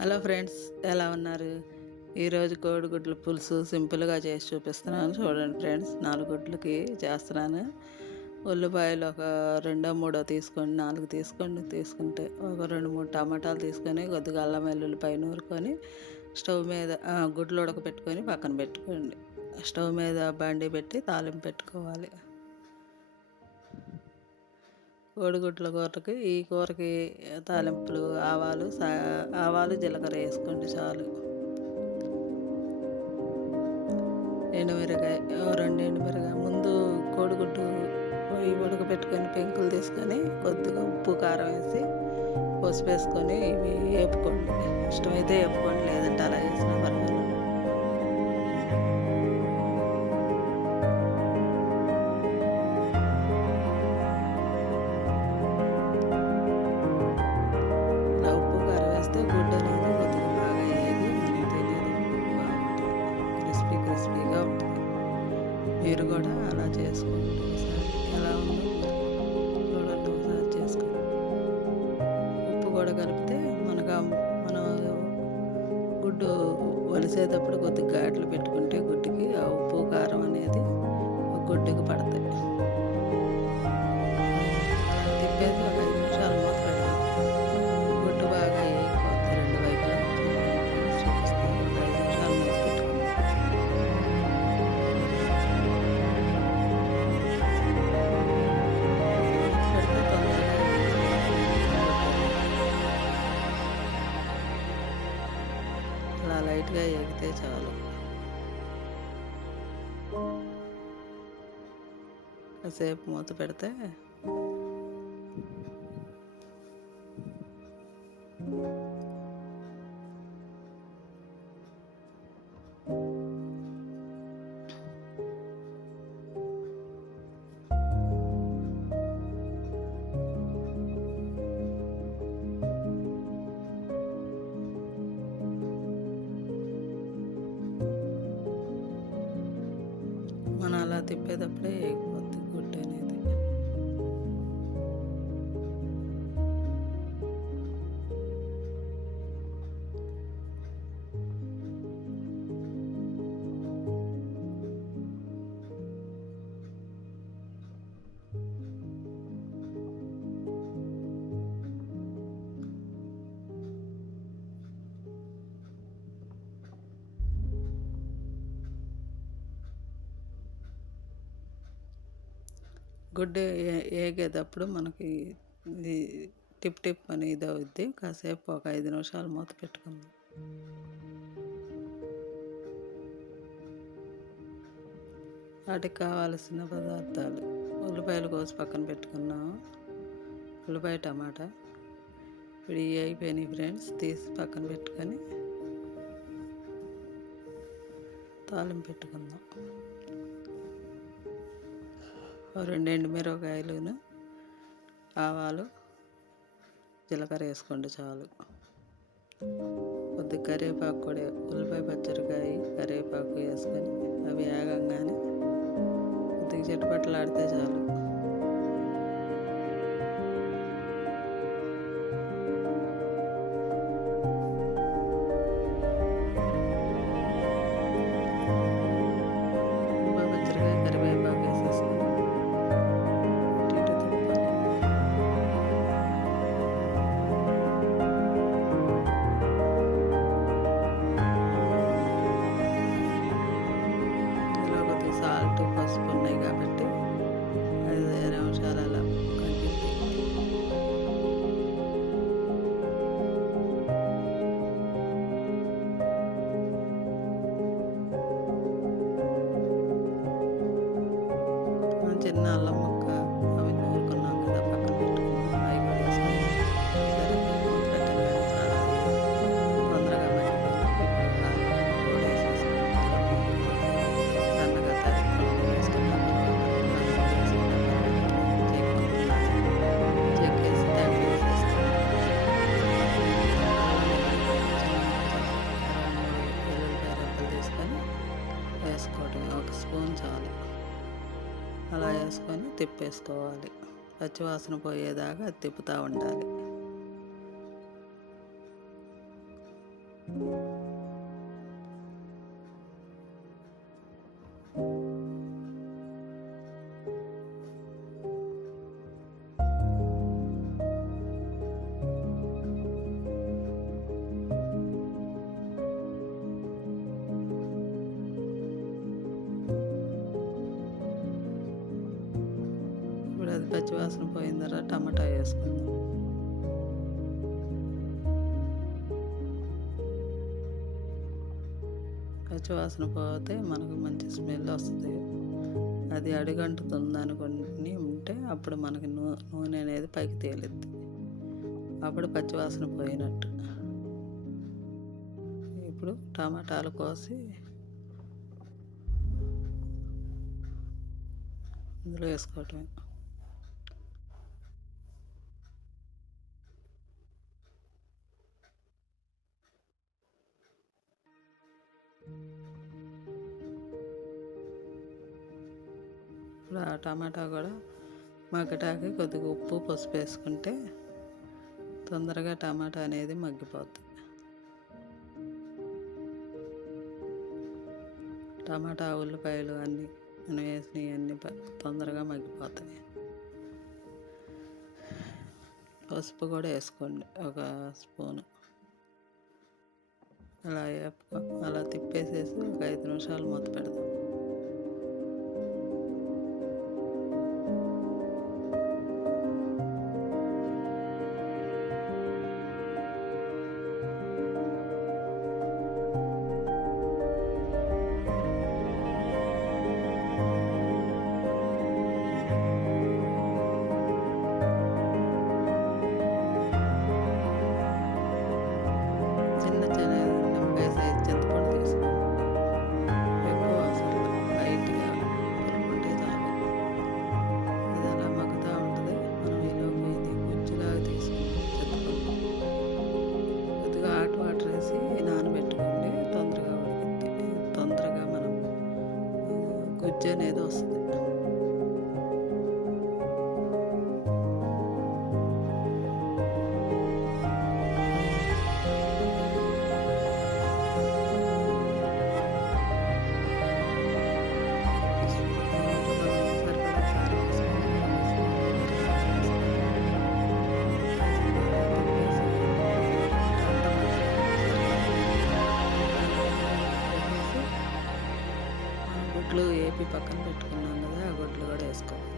Hello friends, ఎలా ఉన్నారు? ఈరోజు కోడిగుడ్ల పులుసు సింపుల్గా చేసి చూపిస్తున్నాను. చూడండి ఫ్రెండ్స్, 4 గుడ్లకి చేస్తున్నాను. ఉల్లిపాయలు ఒక రెండో మూడో తీసుకోండి, 4 తీసుకోండి. తీసుకుంటే ఒక 2-3 టమాటాలు తీసుకొని కొద్దిగా అల్లం వెల్లుల్లిపాయ నూరుకొని స్టవ్ మీద గుడ్లు ఉడకపెట్టుకొని పక్కన పెట్టుకోండి. స్టవ్ మీద బండి పెట్టి తాలింపు పెట్టుకోవాలి. కోడిగుడ్ల కూరకి, ఈ కూరకి తాలింపులు ఆవాలు జీలకర్ర వేసుకోండి చాలు. ఎండుమిరకాయ, 2 ఎండుమిరకాయ. ముందు కోడిగుడ్డు ఉడకపెట్టుకొని పెంకులు తీసుకొని కొద్దిగా ఉప్పు కారం వేసి పసుపు వేసుకొని ఇవి వేపుకోండి. ఇష్టమైతే వేపుకోండి, లేదంటే అలా వేసినా పర్వాలేదు. ఉప్పు కారం వేస్తే గుడ్డు అనేది కొద్దిగా బాగా వేగి మనం తినేది బాగుంటుంది, క్రిస్పీగా ఉంటుంది. మీరు కూడా అలా చేసుకోండి. ఒకసారి ఎలా ఉందో చూడండి, ఒకసారి చేసుకోండి. ఉప్పు కూడా కలిపితే మనం గుడ్డు వలిసేటప్పుడు కొద్దిగా ఘాట్లు పెట్టుకుంటే గుడ్డుకి ఆ ఉప్పు కారం అనేది గుడ్డుకి పడతాయి. తిప్పేసి ఒక 5 నిమిషాలు మూత పెట్టాలి. గుడ్డు బాగా వేగిపోద్ది రెండు వైపులా. చూపిస్తాను, ఒక 5 నిమిషాలు మూత పెట్టుకోండి. పెడితే తొందరగా అలా లైట్గా ఎగితే చాలు. కాసేపు మూత పెడితే మనం అలా తిప్పేటప్పుడే ఎగిపోద్ది గుడ్డు అనేది. గుడ్డు వేగేటప్పుడు మనకి ఇది టిప్ అని ఇది అవుద్ది. కాసేపు ఒక 5 నిమిషాలు మూత పెట్టుకుందాం. వాటికి కావాల్సిన పదార్థాలు: ఉల్లిపాయలు కోసి పక్కన పెట్టుకున్నాము, ఉల్లిపాయ టమాటా. ఇప్పుడు ఇవి అయిపోయినాయి ఫ్రెండ్స్, తీసి పక్కన పెట్టుకొని తాలింపు పెట్టుకుందాం. 2 ఎండుమిరపకాయలును, ఆవాలు, జీలకర్ర వేసుకోండి చాలు. కొద్దిగా కరివేపాకు కూడా, ఉల్లిపాయ పచ్చడికాయ కరివేపాకు వేసుకొని అవి వేగంగానే కొద్దిగా చిటపటలాడితే చాలు. ఉల్లిపాయ పచ్చడికాయ కరివేపాకు వేసేసుకొని సాల్ట్ పసుపు ఉన్నాయి కాబట్టి 5 నిమిషాలు అలా కనిపిస్తుంది. చిన్న అల్లం ముక్క అవి నూరుకున్నాం కదా, పక్కన పెట్టుకున్నాం. అవి కూడా వేసుకుని సరే మూత పెట్టండి. చాలా తొందరగా మగ్గిపోతుంది. కూడా వేసేసుకుని సన్నగా తరుక్కొని వేసుకున్నాం. చెక్కేసి దాంట్లో వేసేసుకున్నాం. వెల్లుల్లిపాయ రెబ్బలు తీసుకొని వేసుకోవటం, 1 స్పూన్ చాలు. అలా వేసుకొని తిప్పేసుకోవాలి. పచ్చివాసన పోయేదాకా తిప్పుతూ ఉండాలి. ఇప్పుడు అది పచ్చివాసన పోయిన తర్వాత టమాటా వేసుకుందాం. పచ్చివాసన పోతే మనకు మంచి స్మెల్ వస్తుంది. అది అడుగంటుతుంది అనుకుని ఉంటే అప్పుడు మనకి నూనె అనేది పైకి తేలిద్ది. అప్పుడు పచ్చివాసన పోయినట్టు. ఇప్పుడు టమాటాలు కోసి ఇందులో వేసుకోవటమే. ఇప్పుడు ఆ టమాటా కూడా మగ్గటాకి కొద్దిగా ఉప్పు పసుపు వేసుకుంటే తొందరగా టమాటా అనేది మగ్గిపోతుంది. టమాటా ఉల్లిపాయలు అన్నీ మనం వేసినవి అన్నీ తొందరగా మగ్గిపోతాయి. పసుపు కూడా వేసుకోండి ఒక స్పూను. అలా తిప్పేసేసి ఒక 5 నిమిషాలు మూత పెడదాం. నిమ్మకాయ సైజ్ చింతపండు తీసుకోండి. ఎక్కువ అవసరం లైట్గా పులుపుంటే చాలు. అది అలా మగ్గుతూ ఉంటుంది. మనం ఈలోపు ఇది గుజ్జులాగా తీసుకుంటాం. చింతపండు కొద్దిగా హాట్ వాటర్ వేసి నానబెట్టుకోండి. తొందరగా ఉడికిద్ది. తొందరగా మనం గుజ్జు అనేది వస్తుంది. గుడ్లు ఏపి పక్కన పెట్టుకున్నాం కదా, ఆ గుడ్లు కూడా వేసుకోవాలి.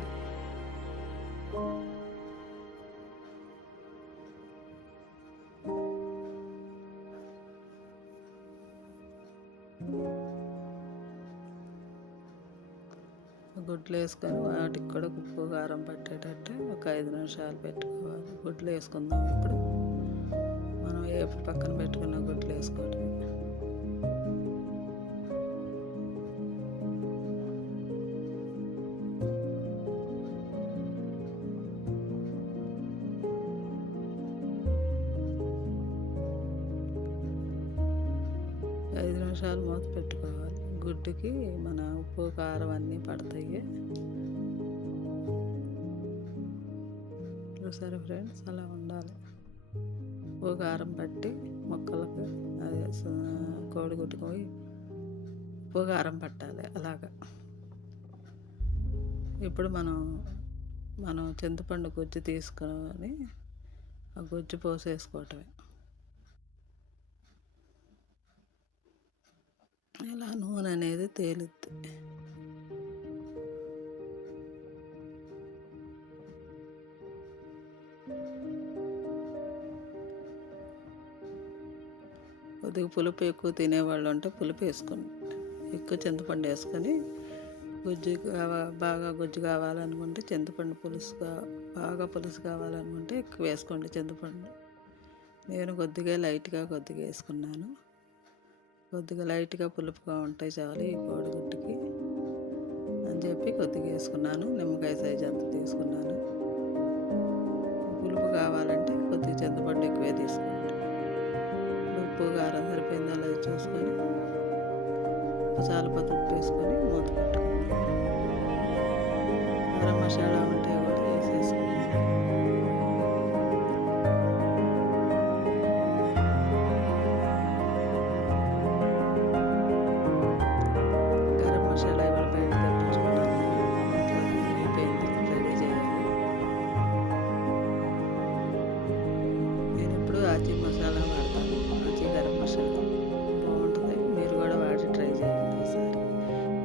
గుడ్లు వేసుకొని వాటికి కూడా ఉప్పు కారం పట్టేటట్టు ఒక 5 నిమిషాలు పెట్టుకోవాలి. గుడ్లు వేసుకుందాం. ఇప్పుడు మనం ఏపి పక్కన పెట్టుకున్న గుడ్లు వేసుకోవటం. నిమిషాలు మూత పెట్టుకోవాలి. గుడ్డుకి మన ఉప్పు కారం అన్నీ పడతాయి. చూసారా ఫ్రెండ్స్, అలా ఉండాలి. ఉప్పు కారం పట్టి ముక్కలకు అదే కోడిగుడ్డుకు ఉప్పు కారం పట్టాలి. అలాగా ఇప్పుడు మనం చింతపండు గుజ్జు తీసుకొని ఆ గుజ్జు పోసేసుకోవటమే. ఇలా నూనె అనేది తేలుద్ది. కొద్దిగా పులుపు ఎక్కువ తినేవాళ్ళు ఉంటే పులుపు వేసుకోండి. ఎక్కువ చింతపండు వేసుకొని బాగా గుజ్జు కావాలనుకుంటే చింతపండు బాగా పులుసు కావాలనుకుంటే ఎక్కువ వేసుకోండి చింతపండు. నేను కొద్దిగా లైట్గా వేసుకున్నాను. కొద్దిగా లైట్గా పులుపుగా ఉంటాయి చాలు ఈ కోడిగుడ్డుకి అని చెప్పి కొద్దిగా వేసుకున్నాను. నిమ్మకాయ సైజ్ అంత తీసుకున్నాను. పులుపు కావాలంటే కొద్దిగా చింతపండు ఎక్కువే తీసుకోండి. ఉప్పు కారం సరిపోయిందో లేదో చూసుకొని చాలపోతే ఉప్పు వేసుకొని మూత పెట్టుకోండి. గరం మసాలా ఉంటే కూడా వేసేసుకోండి. ఆచి మసాలా వాడతాను, ఆచి గరం మసాలా బాగుంటుంది. మీరు కూడా వాడి ట్రై చేయండి ఒకసారి.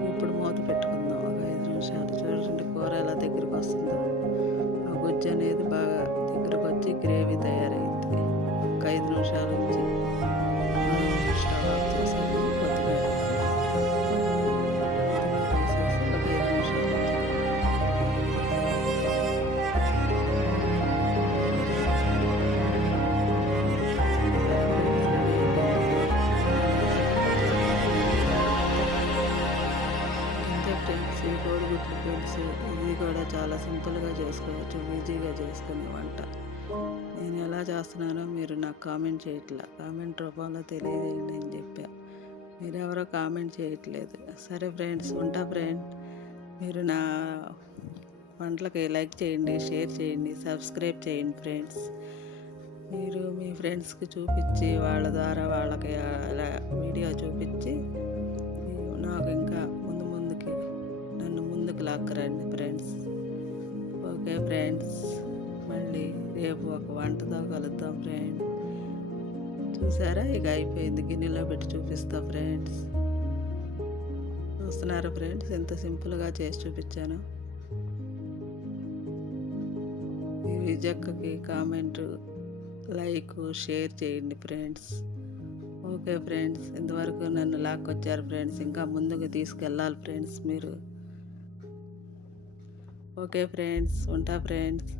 ఇప్పుడు మూత పెట్టుకుందాం ఒక 5 నిమిషాలు. చూడండి కూర ఎలా దగ్గరికి వస్తుందో. ఆ గుజ్జు అనేది బాగా దగ్గరకు వచ్చి గ్రేవీ తయారైంది. ఒక 5 నిమిషాలు ఉంచి స్టవ్ ఆఫ్ చేసేయండి. కొత్తిమీర వేసేసి ఒక 5 నిమిషాలు ఉంచి అంతే ఫ్రెండ్స్. ఈ కోడిగుడ్లు పులుసు ఇది కూడా చాలా సింపుల్గా చేసుకోవచ్చు, ఈజీగా చేసుకునే వంట. నేను ఎలా చేస్తున్నానో మీరు నాకు కామెంట్ చేయట్లా, కామెంట్ రూపంలో తెలియజేయండి అని చెప్పా. మీరెవరో కామెంట్ చేయట్లేదు. సరే ఫ్రెండ్స్, ఉంటా ఫ్రెండ్. మీరు నా వంటలకి లైక్ చేయండి, షేర్ చేయండి, సబ్స్క్రైబ్ చేయండి ఫ్రెండ్స్. మీరు మీ ఫ్రెండ్స్కి చూపించి వాళ్ళ ద్వారా వాళ్ళకి అలా వీడియో చూపించి నాకు ఇంకా నన్ను ముందుకు లాక్కరండి ఫ్రెండ్స్. ఓకే ఫ్రెండ్స్, మళ్ళీ రేపు ఒక వంటతో కలుద్దాం ఫ్రెండ్. చూసారా, ఇక అయిపోయింది. గిన్నెలో పెట్టి చూపిస్తా ఫ్రెండ్స్. చూస్తున్నారా ఫ్రెండ్స్, ఎంత సింపుల్గా చేసి చూపించాను. ఈ విజక్కకి కామెంట్, లైక్, షేర్ చేయండి ఫ్రెండ్స్. ఓకే ఫ్రెండ్స్, ఇంతవరకు నన్ను లాక్కొచ్చారు ఫ్రెండ్స్. ఇంకా ముందుకు తీసుకెళ్ళాలి ఫ్రెండ్స్ మీరు. ఓకే ఫ్రెండ్స్, ఉంటా ఫ్రెండ్స్.